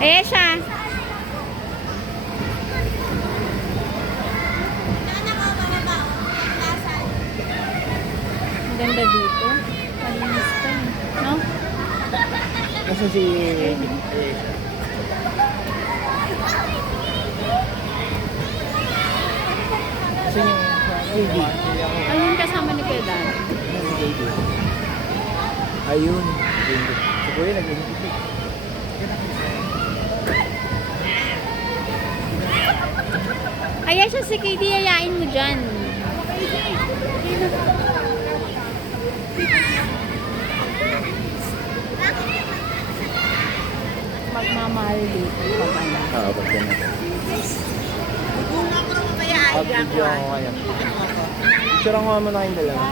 Ayan siya. Ang ganda dito. Malinis pa eh. No? Kasi si... Kasi yung... Ayun kasama ni Kuya Dan. Ayun. Si Kuya nag-iintipid. Ayan siya si KD, yayain mo dyan. Magmamahal dito pag ano. Oo, pag ganun. Out video ako ngayon. Picture ako mo na kayong dalawa.